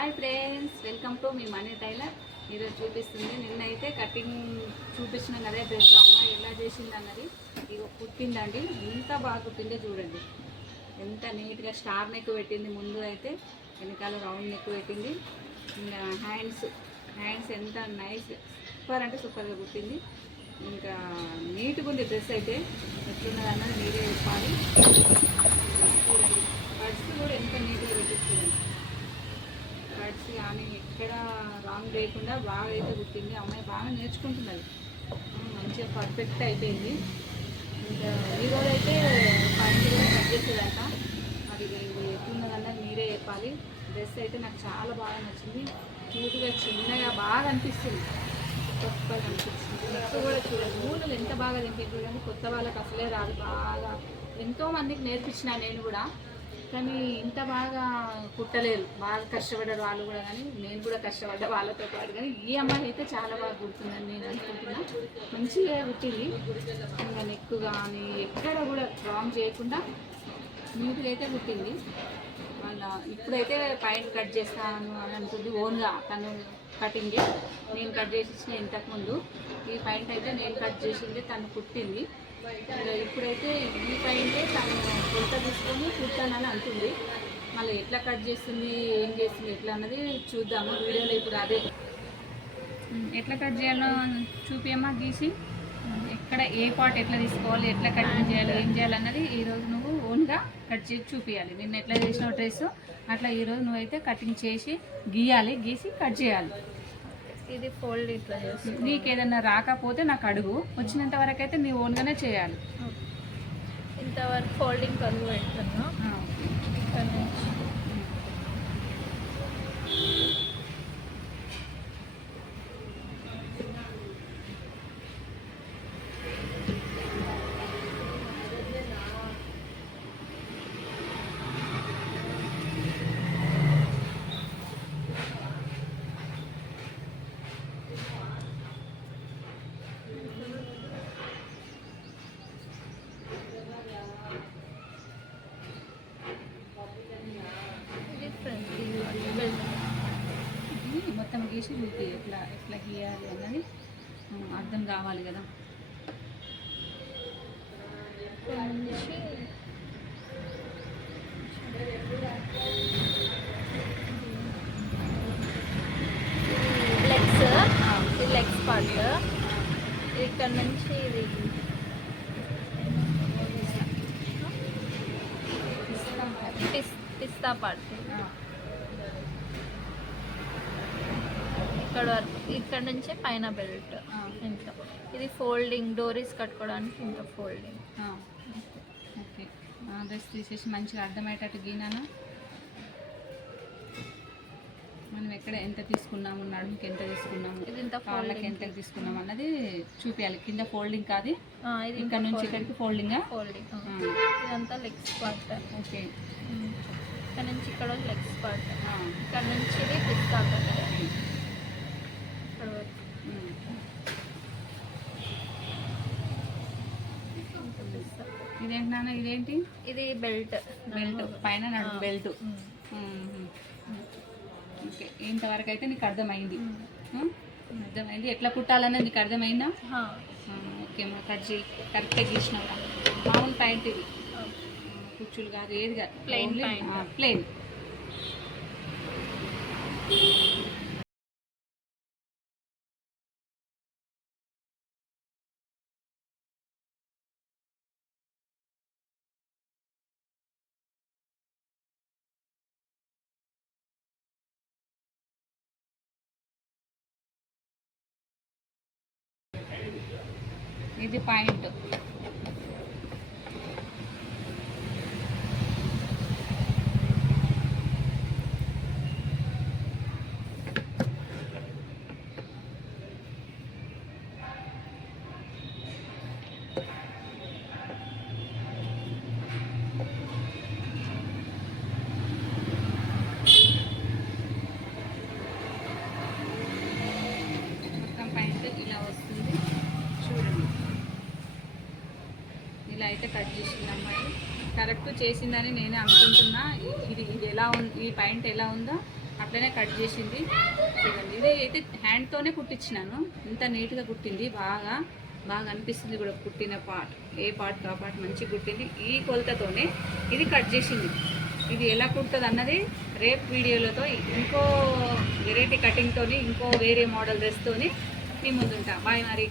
Hi friends, welcome to మీ money tailor. ఈరోజు చూపిస్తుంది. నిన్నైతే కటింగ్ చూపించినాం కదా, డ్రెస్ అమ్మాయి ఎలా చేసింది అన్నది. ఇక కుట్టిందండి, ఎంత బాగా కుట్టిందో చూడండి. ఎంత నీట్గా స్టార్ నెక్ పెట్టింది. ముందు అయితే వెనకాల రౌండ్ నెక్ పెట్టింది. ఇంకా హ్యాండ్స్ ఎంత నైస్, సూపర్ అంటే సూపర్గా కుట్టింది. ఇంకా నీట్గా ఉంది డ్రెస్ అయితే. ఎట్లున్నది అన్నది మీరే చెప్పాలి. చూడండి, బడ్స్ కూడా ఎంత నీట్గా పెట్టించుకోండి. కట్స్ కానీ ఎక్కడ రాంగ్ లేకుండా బాగా అయితే కుట్టింది. అమ్మాయి బాగా నేర్చుకుంటున్నది, మంచిగా పర్ఫెక్ట్ అయిపోయింది. ఇంకా ఈరోజు అయితే పాయింట్ కూడా కట్ చేసేదంట. మరి ఇది ఎట్లున్నదన్నది మీరే చెప్పాలి. డ్రెస్ అయితే నాకు చాలా బాగా నచ్చింది. క్యూట్గా చిన్నగా బాగా అనిపిస్తుంది, కొత్తగా అనిపిస్తుంది. నెక్స్ట్ కూడా చూడండి, నూనెలు ఎంత బాగా తింటుంది చూడండి. కొత్త వాళ్ళకి అసలే రాదు. బాగా ఎంతోమందికి నేర్పించిన నేను కూడా, కానీ ఇంత బాగా కుట్టలేరు. బాగా కష్టపడ్డారు వాళ్ళు కూడా, కానీ నేను కూడా కష్టపడ్డా వాళ్ళతో పాటు. కానీ ఈ అమ్మాయి అయితే చాలా బాగా కుడుతుందని నేను అనుకుంటున్నా. మంచిగా కుట్టింది. ఇంకా నెక్ కానీ ఎక్కడ కూడా రాంగ్ చేయకుండా నీట్గా అయితే కుట్టింది. వాళ్ళ ఇప్పుడైతే పైన కట్ చేస్తాను అని అంటుంది. ఓన్గా తను కటింగ్, నేను కట్ చేసి ఇచ్చిన ఇంతకుముందు. ఈ పాయింట్ అయితే నేను కట్ చేసింది, తను కుట్టింది. ఇప్పుడైతే ఈ పాయింటే తను కొలత తీసుకొని కుట్టానని అంటుంది. మళ్ళీ ఎట్లా కట్ చేస్తుంది, ఏం చేస్తుంది, ఎట్లా అన్నది చూద్దాము వీడియోలో. ఇప్పుడు అదే ఎట్లా కట్ చేయాలో చూపియమ్మా, గీసి ఎక్కడ ఏ పార్ట్ ఎట్లా తీసుకోవాలి, ఎట్లా కటింగ్ చేయాలి, ఏం చేయాలన్నది ఈరోజు నువ్వు ఓన్గా కట్ చేసి చూపించాలి. నిన్న ఎట్లా చేసిన డ్రెస్ అట్లా ఈరోజు నువ్వైతే కటింగ్ చేసి గీయాలి, గీసి కట్ చేయాలి. ఇది ఫోల్డ్ ఇట్లా చేసి నీకు ఏదైనా రాకపోతే నాకు అడుగు, వచ్చినంత వరకు అయితే నీ ఓన్గానే చేయాలి. ఇంతవరకు ఫోల్డింగ్ కలుగు పెడుతున్నా. ఇక్కడ నుంచి మొత్తం గీసి చూపి ఎట్లా ఎట్లా గీయాలి అన్నది అర్థం కావాలి కదా. లెగ్స్ పార్ట్ ఇక్కడ నుంచి ఇది పిస్తా పార్ట్ ఇక్కడ వరకు. ఇక్కడ నుంచే పైన బెల్ట్. ఇంట్లో ఇది ఫోల్డింగ్, డోరీస్ కట్టుకోవడానికి ఇంత ఫోల్డింగ్. ఓకే, డ్రెస్ తీసేసి మంచిగా అర్థమయ్యేటట్టు గీనాను. మనం ఎక్కడ ఎంత తీసుకున్నాము, నడుముకి ఎంత తీసుకున్నాము, కాళ్ళకి ఎంత తీసుకున్నాము అన్నది చూపించాలి. కింద ఫోల్డింగ్ కాదు, ఇక్కడ నుంచి ఇక్కడికి ఫోల్డింగ్. ఇదంతా లెగ్స్ పార్ట్. ఓకే, ఇక్కడ నుంచి ఇక్కడ లెగ్స్ పార్ట్. ఇక్కడ నుంచి ఇది పిస్తా పార్ట్. ఇదేంటి నాన్న, ఇదేంటి? ఇది బెల్ట్. పైన నడుము బెల్ట్. ఓకే, ఇంతవరకు అయితే నీకు అర్థమైంది. అర్థమైంది ఎట్లా కుట్టాలనేది నీకు అర్థమైందా? ఓకే, మా కరెక్ట్గా గీసినావా? మామూలు ప్యాంట్ ఇది, కుచ్చులు కాదు, ఏది కాదు, ప్లెయిన్. ప్లెయిన్. ఇది పాయింట్. మొత్తం పాయింట్ ఇలా వస్తుంది చూడండి. ఇలా అయితే కట్ చేసింది అమ్మాయి. కరెక్ట్ చేసిందని నేనే అనుకుంటున్నా. ఇది ఎలా ఉంది, ఈ పాయింట్ ఎలా ఉందో అట్లనే కట్ చేసింది చూడండి. ఇది అయితే హ్యాండ్తోనే కుట్టించినాను, ఇంత నీట్గా కుట్టింది, బాగా బాగా అనిపిస్తుంది కూడా కుట్టిన పార్ట్, ఏ పార్ట్ ఆ పార్ట్ మంచిగా కుట్టింది. ఈ కొలతతోనే ఇది కట్ చేసింది. ఇది ఎలా కుడుతుంది అన్నది రేపు వీడియోలతో ఇంకో వెరైటీ కటింగ్తోని ఇంకో వేరే మోడల్ డ్రెస్తోని మీ ముందుంటా. బాయ్ మరి.